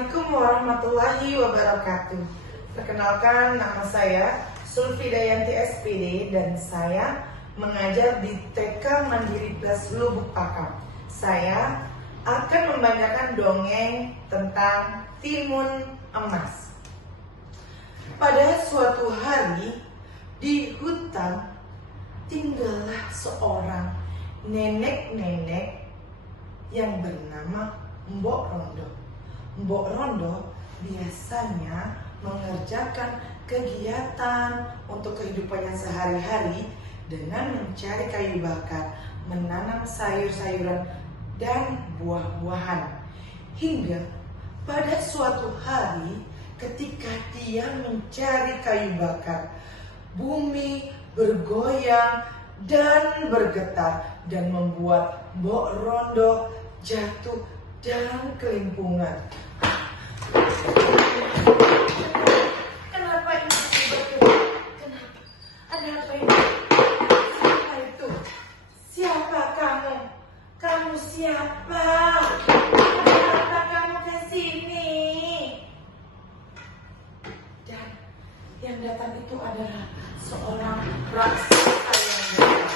Assalamualaikum warahmatullahi wabarakatuh. Perkenalkan, nama saya Sulfi Dayanti SPD dan saya mengajar di TK Mandiri Plus Lubuk Pakam. Saya akan membacakan dongeng tentang timun emas. Pada suatu hari di hutan tinggallah seorang nenek-nenek yang bernama Mbok Rondo. Mbok Rondo biasanya mengerjakan kegiatan untuk kehidupannya sehari-hari dengan mencari kayu bakar, menanam sayur-sayuran dan buah-buahan. Hingga pada suatu hari ketika dia mencari kayu bakar, bumi bergoyang dan bergetar dan membuat Mbok Rondo jatuh dan kelimpungan. Kenapa ini tiba-tiba? Kenapa? Ada apa ini? Siapa itu? Siapa kamu? Kamu siapa? Kenapa kamu ke sini? Dan yang datang itu adalah seorang raksasa yang besar.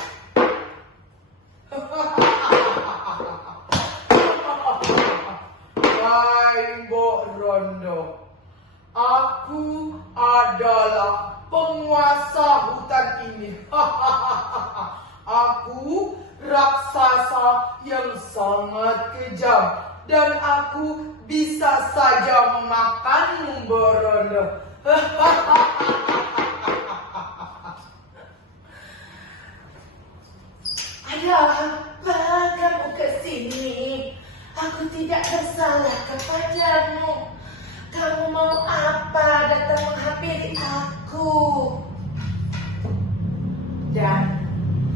Hai Mbok Rondo, aku adalah penguasa hutan ini. Aku raksasa yang sangat kejam dan aku bisa saja memakanmu, Mbok Rondo. Ada apa kamu kesini? Aku tidak bersalah kepadamu. Kamu mau apa datang menghampiri aku? Dan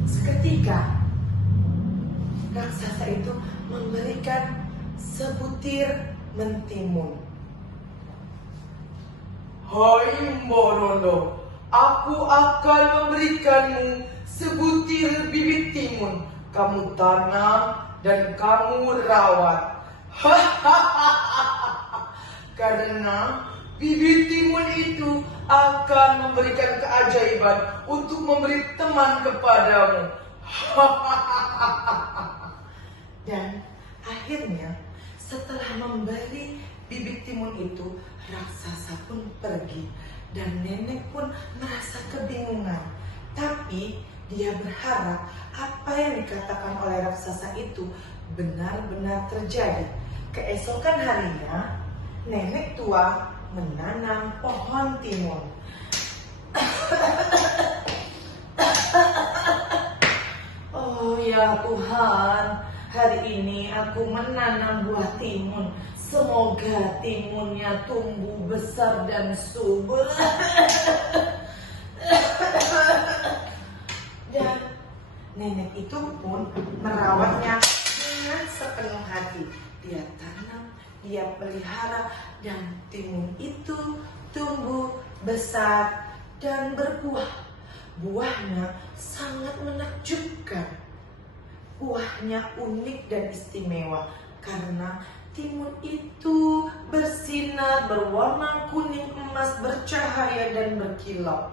seketika raksasa itu memberikan sebutir mentimun. Hai Mbok Rondo, aku akan memberikanmu sebutir bibit timun. Kamu tanam dan kamu rawat. Karena bibit timun itu akan memberikan keajaiban untuk memberi teman kepadamu. Dan akhirnya setelah memberi bibit timun itu, raksasa pun pergi dan nenek pun merasa kebingungan. Tapi dia berharap apa yang dikatakan oleh raksasa itu benar-benar terjadi. Keesokan harinya, nenek tua menanam pohon timun. Oh ya Tuhan, hari ini aku menanam buah timun. Semoga timunnya tumbuh besar dan subur. Dan nenek itu pun merawatnya dengan sepenuh hati. Dia tanam, dia pelihara, dan timun itu tumbuh besar dan berbuah. Buahnya sangat menakjubkan. Buahnya unik dan istimewa karena timun itu bersinar, berwarna kuning emas, bercahaya dan berkilau.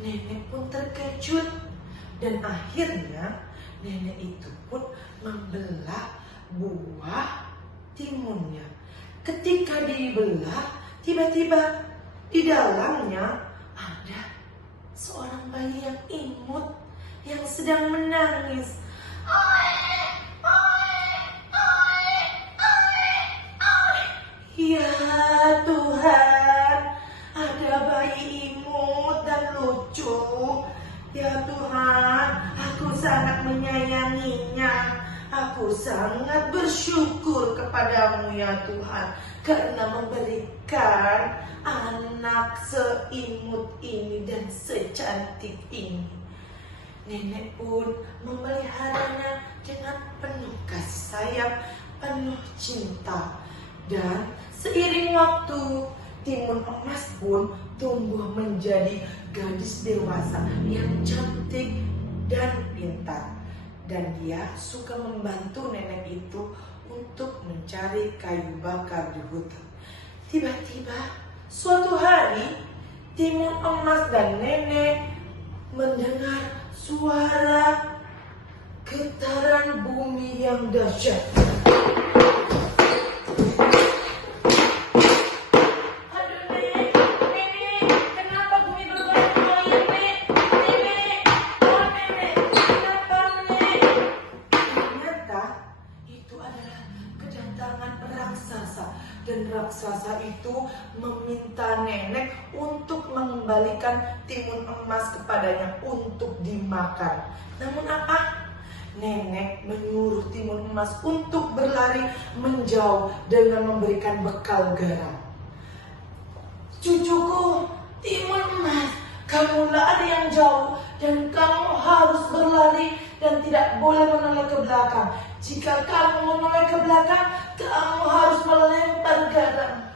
Nenek pun terkejut. Dan akhirnya nenek itu pun membelah buah timunnya. Ketika dibelah, tiba-tiba di dalamnya ada seorang bayi yang imut yang sedang menangis. Ya Tuhan, ada bayi imut dan lucu. Ya Tuhan, aku sangat menyayanginya. Aku sangat bersyukur kepadamu ya Tuhan, karena memberikan anak seimut ini dan secantik ini. Nenek pun memeliharanya dengan penuh kasih sayang, penuh cinta. Dan seiring waktu, timun emas pun tumbuh menjadi gadis dewasa yang cantik dan pintar. Dan dia suka membantu nenek itu untuk mencari kayu bakar di hutan. Tiba-tiba suatu hari Timun Emas dan Nenek mendengar suara getaran bumi yang dahsyat. Aduh Nek, kenapa bumi bergoyang-goyang Nek? Nenek, oh Nenek, kenapa Nek? Ternyata itu adalah kedatangan raksasa. Dan raksasa itu meminta Nenek untuk mengembalikan timun emas kepadanya untuk dimakan. Namun apa? Nenek menyuruh timun emas untuk berlari menjauh dengan memberikan bekal garam. Cucuku, timun emas, kamu lari yang jauh dan kamu harus berlari dan tidak boleh menoleh ke belakang. Jika kamu menoleh ke belakang, kamu harus melempar garam.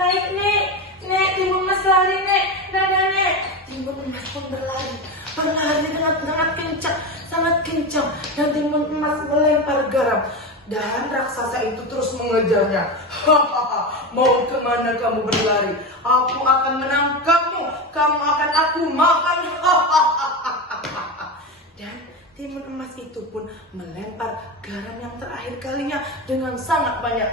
Baik Nek, timun emas lari Nek, dadah Nek. Timun emas pun berlari dengan sangat kencang, dan timun emas melempar garam. Dan raksasa itu terus mengejarnya. Hahaha, mau kemana kamu berlari? Aku akan menangkapmu, kamu akan aku makan. Dan timun emas itu pun melempar garam yang terakhir kalinya dengan sangat banyak.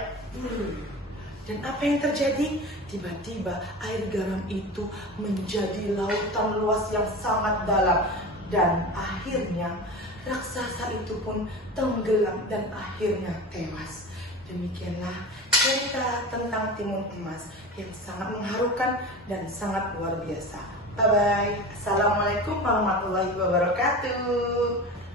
Dan apa yang terjadi? Tiba-tiba air garam itu menjadi lautan luas yang sangat dalam. Dan akhirnya raksasa itu pun tenggelam dan akhirnya tewas. Demikianlah cerita tentang timun emas yang sangat mengharukan dan sangat luar biasa. Bye-bye. Assalamualaikum warahmatullahi wabarakatuh.